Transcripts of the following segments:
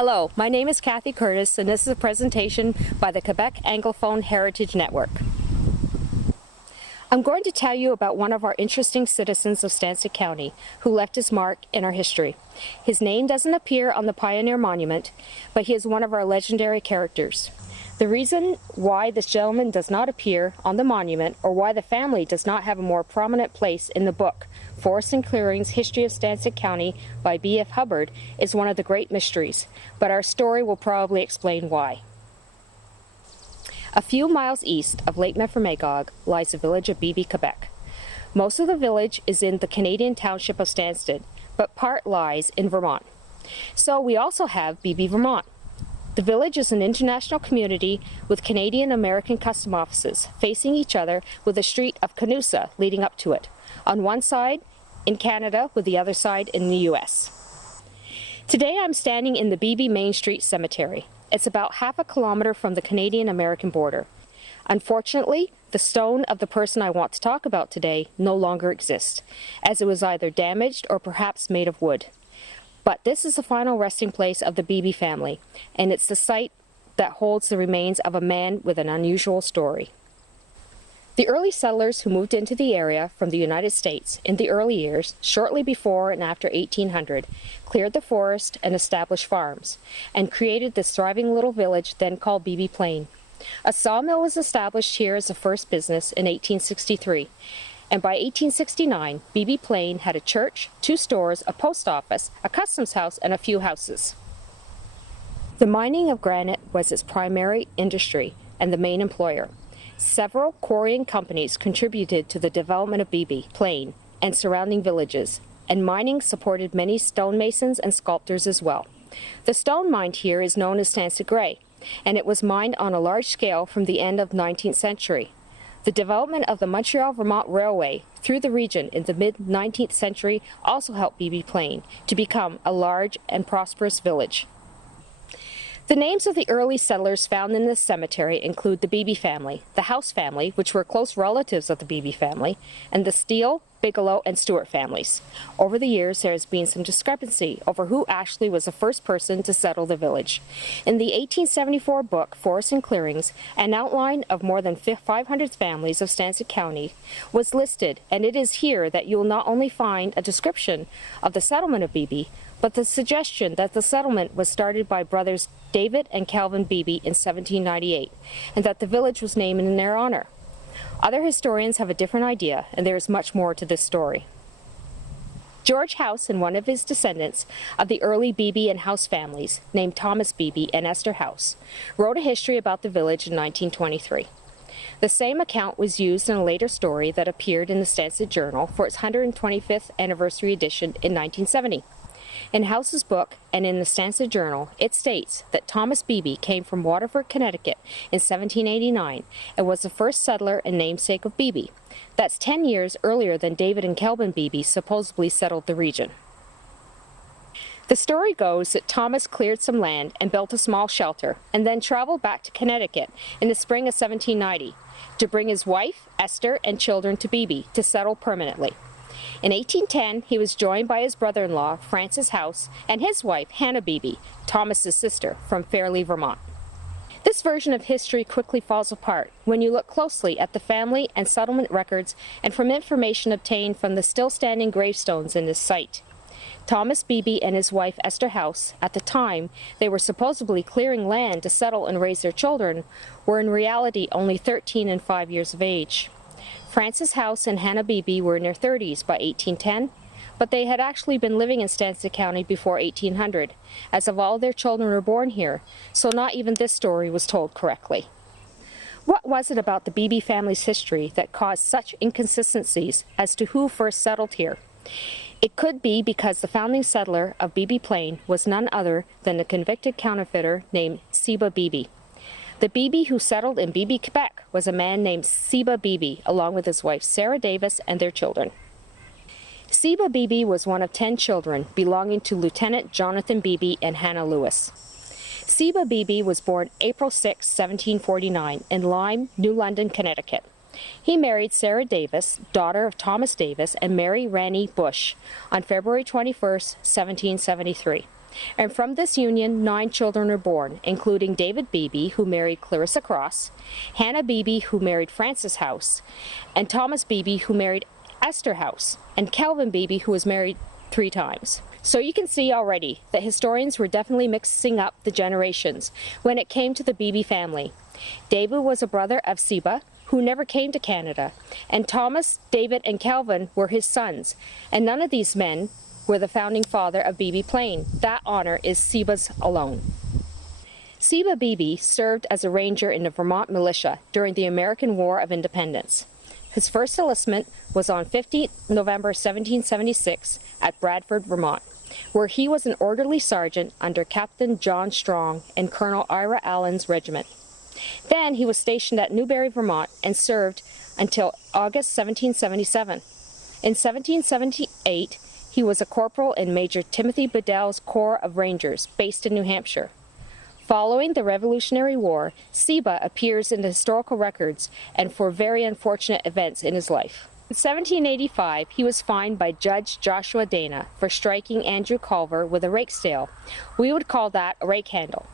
Hello, my name is Kathy Curtis, and this is a presentation by the Quebec Anglophone Heritage Network. I'm going to tell you about one of our interesting citizens of Stanstead County who left his mark in our history. His name doesn't appear on the Pioneer Monument, but he is one of our legendary characters. The reason why this gentleman does not appear on the monument, or why the family does not have a more prominent place in the book, Forests and Clearings, History of Stanstead County by B.F. Hubbard, is one of the great mysteries, but our story will probably explain why. A few miles east of Lake Memphremagog lies the village of Beebe, Quebec. Most of the village is in the Canadian township of Stanstead, but part lies in Vermont. So we also have Beebe, Vermont. The village is an international community with Canadian-American custom offices facing each other with a street of Canusa leading up to it, on one side in Canada with the other side in the U.S. Today I'm standing in the Beebe Main Street Cemetery. It's about half a kilometer from the Canadian-American border. Unfortunately, the stone of the person I want to talk about today no longer exists, as it was either damaged or perhaps made of wood. But this is the final resting place of the Beebe family, and it's the site that holds the remains of a man with an unusual story. The early settlers who moved into the area from the United States in the early years, shortly before and after 1800, cleared the forest and established farms, and created this thriving little village then called Beebe Plain. A sawmill was established here as the first business in 1863, and by 1869, Beebe Plain had a church, 2 stores, a post office, a customs house, and a few houses. The mining of granite was its primary industry and the main employer. Several quarrying companies contributed to the development of Beebe Plain and surrounding villages, and mining supported many stonemasons and sculptors as well. The stone mined here is known as Stanstead Grey, and it was mined on a large scale from the end of the 19th century. The development of the Montreal-Vermont Railway through the region in the mid-19th century also helped Beebe Plain to become a large and prosperous village. The names of the early settlers found in this cemetery include the Beebe family, the House family, which were close relatives of the Beebe family, and the Steele, Bigelow, and Stewart families. Over the years, there has been some discrepancy over who actually was the first person to settle the village. In the 1874 book, Forests and Clearings, an outline of more than 500 families of Stanstead County was listed, and it is here that you will not only find a description of the settlement of Beebe, but the suggestion that the settlement was started by brothers David and Calvin Beebe in 1798, and that the village was named in their honor. Other historians have a different idea, and there is much more to this story. George House and one of his descendants of the early Beebe and House families, named Thomas Beebe and Esther House, wrote a history about the village in 1923. The same account was used in a later story that appeared in the Stanstead Journal for its 125th anniversary edition in 1970. In House's book and in the Stanstead Journal, it states that Thomas Beebe came from Waterford, Connecticut in 1789 and was the first settler and namesake of Beebe. That's 10 years earlier than David and Calvin Beebe supposedly settled the region. The story goes that Thomas cleared some land and built a small shelter, and then traveled back to Connecticut in the spring of 1790 to bring his wife, Esther, and children to Beebe to settle permanently. In 1810, he was joined by his brother-in-law, Francis House, and his wife, Hannah Beebe, Thomas's sister, from Fairleigh, Vermont. This version of history quickly falls apart when you look closely at the family and settlement records and from information obtained from the still-standing gravestones in this site. Thomas Beebe and his wife, Esther House, at the time they were supposedly clearing land to settle and raise their children, were in reality only 13 and 5 years of age. Francis House and Hannah Beebe were in their 30s by 1810, but they had actually been living in Stanstead County before 1800, as of all their children were born here, so not even this story was told correctly. What was it about the Beebe family's history that caused such inconsistencies as to who first settled here? It could be because the founding settler of Beebe Plain was none other than a convicted counterfeiter named Seba Beebe. The Beebe who settled in Beebe, Quebec, was a man named Seba Beebe, along with his wife Sarah Davis and their children. Seba Beebe was one of 10 children belonging to Lieutenant Jonathan Beebe and Hannah Lewis. Seba Beebe was born April 6, 1749, in Lyme, New London, Connecticut. He married Sarah Davis, daughter of Thomas Davis and Mary Ranny Bush, on February 21, 1773. And from this union, 9 children were born, including David Beebe, who married Clarissa Cross, Hannah Beebe, who married Francis House, and Thomas Beebe, who married Esther House, and Calvin Beebe, who was married 3 times. So you can see already that historians were definitely mixing up the generations when it came to the Beebe family. David was a brother of Seba, who never came to Canada, and Thomas, David, and Calvin were his sons, and none of these men were the founding father of Beebe Plain. That honor is Seba's alone. Seba Beebe served as a ranger in the Vermont militia during the American War of Independence. His first enlistment was on 15th November 1776 at Bradford, Vermont, where he was an orderly sergeant under Captain John Strong and Colonel Ira Allen's regiment. Then he was stationed at Newbury, Vermont, and served until August 1777. In 1778, he was a corporal in Major Timothy Bedell's Corps of Rangers, based in New Hampshire. Following the Revolutionary War, Seba appears in the historical records and for very unfortunate events in his life. In 1785, he was fined by Judge Joshua Dana for striking Andrew Culver with a rake stale. We would call that a rake handle.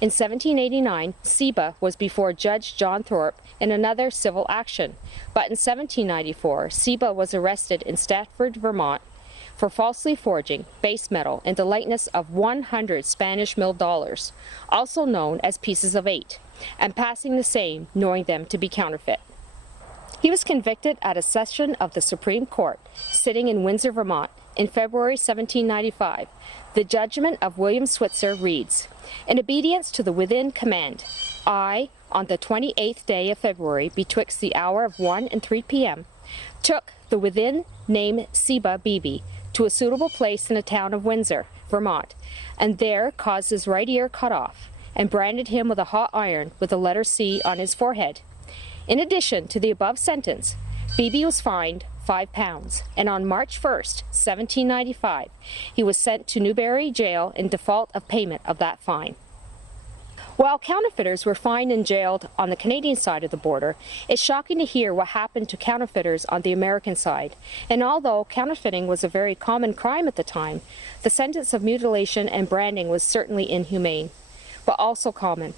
In 1789, Seba was before Judge John Thorpe in another civil action, but in 1794, Seba was arrested in Stratford, Vermont, for falsely forging base metal in the likeness of 100 Spanish milled dollars, also known as pieces of 8, and passing the same, knowing them to be counterfeit. He was convicted at a session of the Supreme Court, sitting in Windsor, Vermont, in February 1795. The judgment of William Switzer reads, "In obedience to the within command, I, on the 28th day of February, betwixt the hour of 1 and 3 p.m., took the within named Seba Beebe to a suitable place in the town of Windsor, Vermont, and there caused his right ear cut off, and branded him with a hot iron with the letter C on his forehead. In addition to the above sentence, Beebe was fined £5, and on March 1st, 1795, he was sent to Newbury jail in default of payment of that fine." While counterfeiters were fined and jailed on the Canadian side of the border, it's shocking to hear what happened to counterfeiters on the American side. And although counterfeiting was a very common crime at the time, the sentence of mutilation and branding was certainly inhumane, but also common.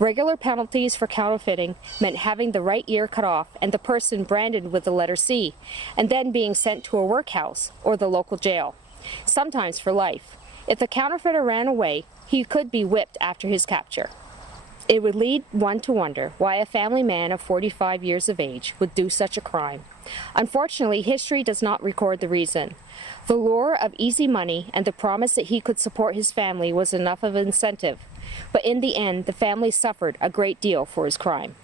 Regular penalties for counterfeiting meant having the right ear cut off and the person branded with the letter C, and then being sent to a workhouse or the local jail, sometimes for life. If the counterfeiter ran away, he could be whipped after his capture. It would lead one to wonder why a family man of 45 years of age would do such a crime. Unfortunately, history does not record the reason. The lure of easy money and the promise that he could support his family was enough of an incentive, but in the end, the family suffered a great deal for his crime.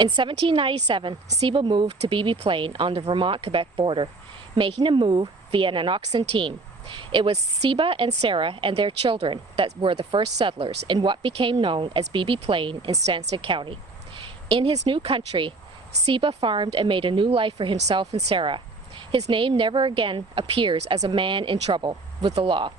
In 1797, Seba moved to Beebe Plain on the Vermont-Quebec border, making a move via an oxen team. It was Seba and Sarah and their children that were the first settlers in what became known as Beebe Plain in Stanstead County. In his new country, Seba farmed and made a new life for himself and Sarah. His name never again appears as a man in trouble with the law.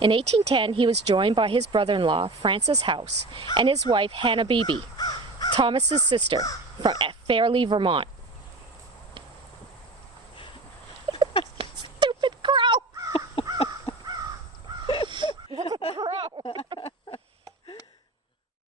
In 1810, he was joined by his brother-in-law, Francis House, and his wife, Hannah Beebe, Thomas's sister, from Fairleigh, Vermont.